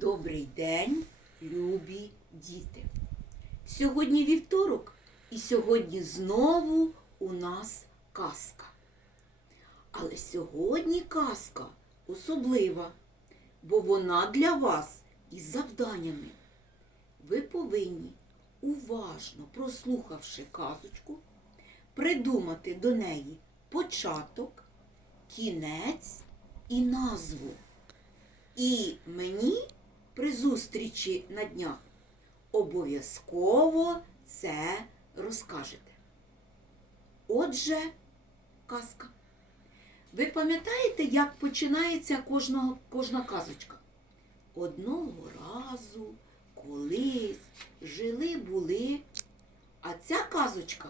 Добрий день, любі діти. Сьогодні вівторок, і сьогодні знову у нас казка. Але сьогодні казка особлива, бо вона для вас із завданнями. Ви повинні, уважно прослухавши казочку, придумати до неї початок, кінець і назву. І мені при зустрічі на днях обов'язково це розкажете. Отже, казка. Ви пам'ятаєте, як починається кожного, кожна казочка? Одного разу, колись жили були, а ця казочка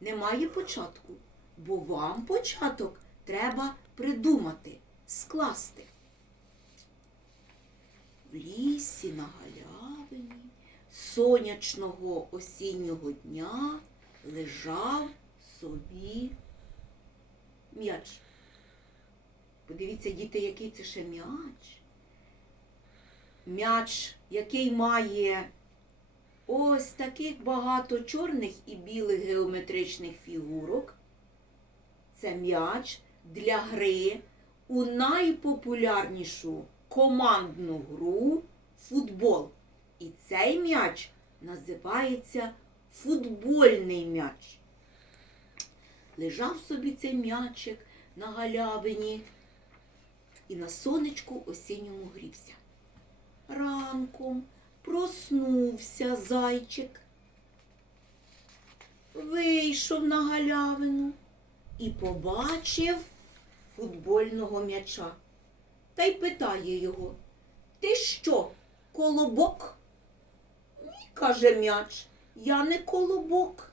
не має початку, бо вам початок треба придумати, скласти. В лісі на галявині сонячного осіннього дня лежав собі м'яч. Подивіться, діти, який це ще м'яч. М'яч, який має ось таких багато чорних і білих геометричних фігурок. Це м'яч для гри у найпопулярнішу командну гру футбол. І цей м'яч називається футбольний м'яч. Лежав собі цей м'ячик на галявині і на сонечку осінньому грівся. Ранком проснувся зайчик, вийшов на галявину і побачив футбольного м'яча та й питає його, ти що, колобок? Ні, каже м'яч, я не колобок,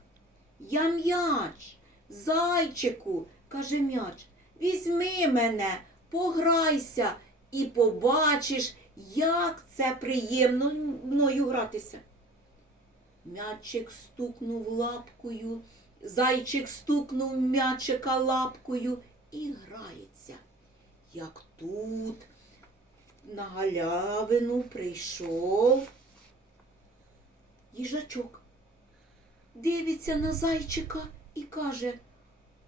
я м'яч. Зайчику, каже м'яч, візьми мене, пограйся і побачиш, як це приємно мною гратися. М'ячик стукнув лапкою, зайчик стукнув м'ячика лапкою і грається. Як тут на галявину прийшов їжачок. Дивиться на зайчика і каже,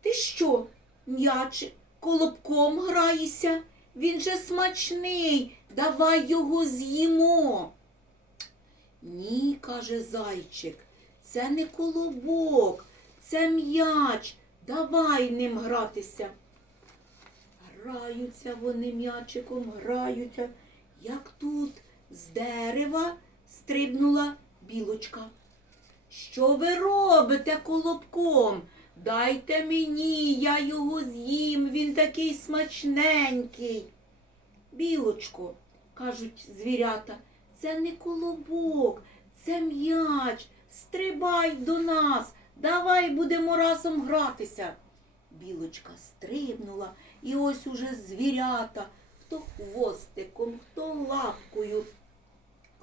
ти що, м'яч колобком граєшся? Він же смачний, давай його з'їмо. Ні, каже зайчик, це не колобок, це м'яч, давай ним гратися. Граються вони м'ячиком, граються, як тут з дерева стрибнула білочка. Що ви робите колобком? Дайте мені, я його з'їм, він такий смачненький. Білочко, кажуть звірята, це не колобок, це м'яч. Стрибай до нас, давай будемо разом гратися. Білочка стрибнула, і ось уже звірята, хто хвостиком, хто лапкою,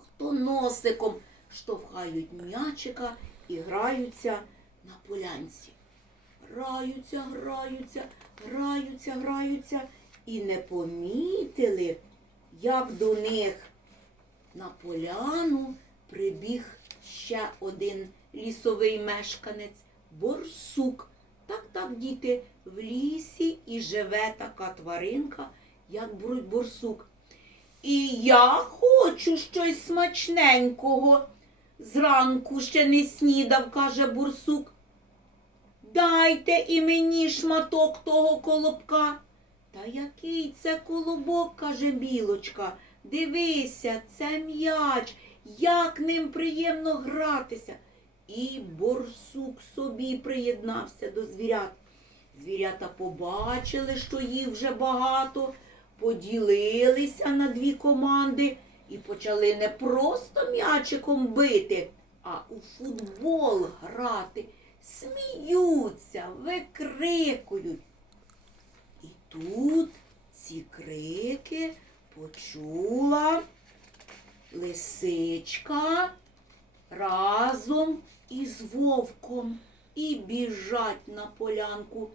хто носиком штовхають м'ячика і граються на полянці. Граються, граються, граються, граються і не помітили, як до них на поляну прибіг ще один лісовий мешканець борсук. Так, діти, в лісі і живе така тваринка, як борсук. І я хочу щось смачненького. Зранку ще не снідав, каже бурсук. Дайте і мені шматок того колобка. Та який це колобок, каже білочка. Дивися, це м'яч, як ним приємно гратися. І борсук собі приєднався до звірят. Звірята побачили, що їх вже багато, поділилися на дві команди і почали не просто м'ячиком бити, а у футбол грати. Сміються, викрикують. І тут ці крики почула лисичка разом із вовком і біжать на полянку.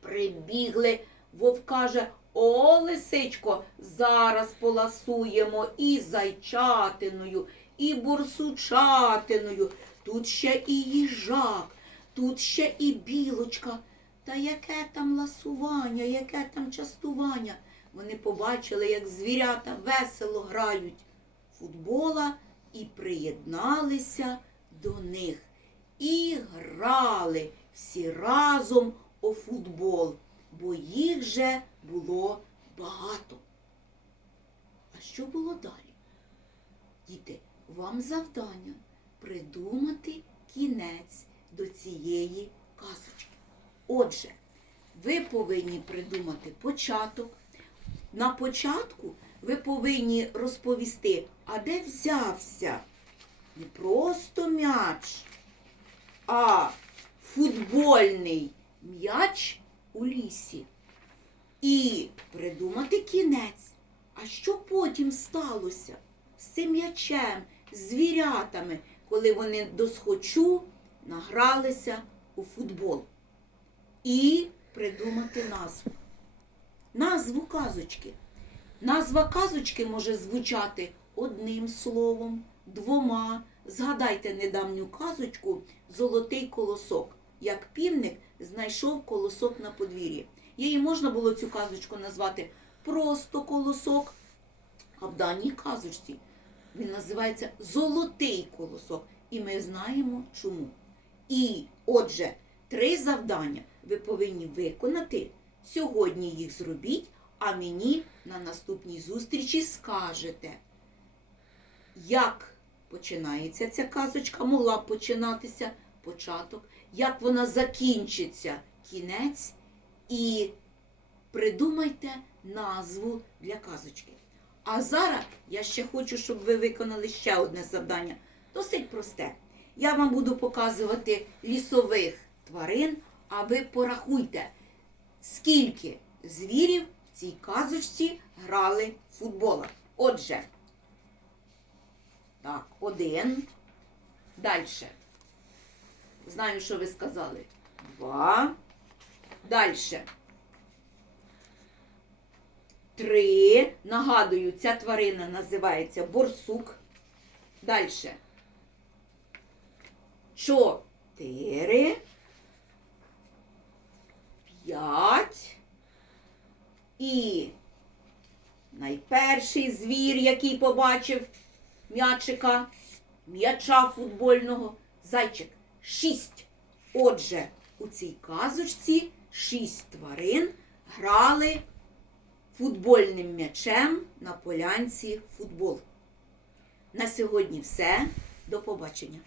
Прибігли, вовк каже, О, лисичко, зараз поласуємо і зайчатиною, і борсучатиною. Тут ще і їжак, тут ще і білочка. Та яке там ласування, яке там частування. Вони побачили, як звірята весело грають футбола і приєдналися до них. І грали всі разом у футбол, бо їх же було багато. А що було далі? Діти, вам завдання придумати кінець до цієї казочки. Отже, ви повинні придумати початок. На початку ви повинні розповісти, а де взявся не просто м'яч, а футбольний м'яч у лісі. І придумати кінець. А що потім сталося з цим м'ячем, з звірятами, коли вони досхочу награлися у футбол? І придумати назву. Назву казочки. Назва казочки може звучати одним словом, двома. Згадайте недавню казочку Золотий колосок. Як півник знайшов колосок на подвір'ї. Її можна було цю казочку назвати просто колосок, а в даній казочці він називається Золотий колосок. І ми знаємо чому. І, отже, три завдання ви повинні виконати. Сьогодні їх зробіть, а мені на наступній зустрічі скажете, як починається ця казочка, могла б починатися початок, як вона закінчиться кінець, і придумайте назву для казочки. А зараз я ще хочу, щоб ви виконали ще одне завдання. Досить просте. Я вам буду показувати лісових тварин, а ви порахуйте, скільки звірів в цій казочці грали в футбола. Отже, так, один. Далі. Знаю, що ви сказали. Два. Далі. Три. Нагадую, ця тварина називається борсук. Далі. Чотири. П'ять. І найперший звір, який побачив м'ячика, м'яча футбольного, зайчик. Шість. Отже, у цій казочці шість тварин грали футбольним м'ячем на полянці футбол. На сьогодні все. До побачення.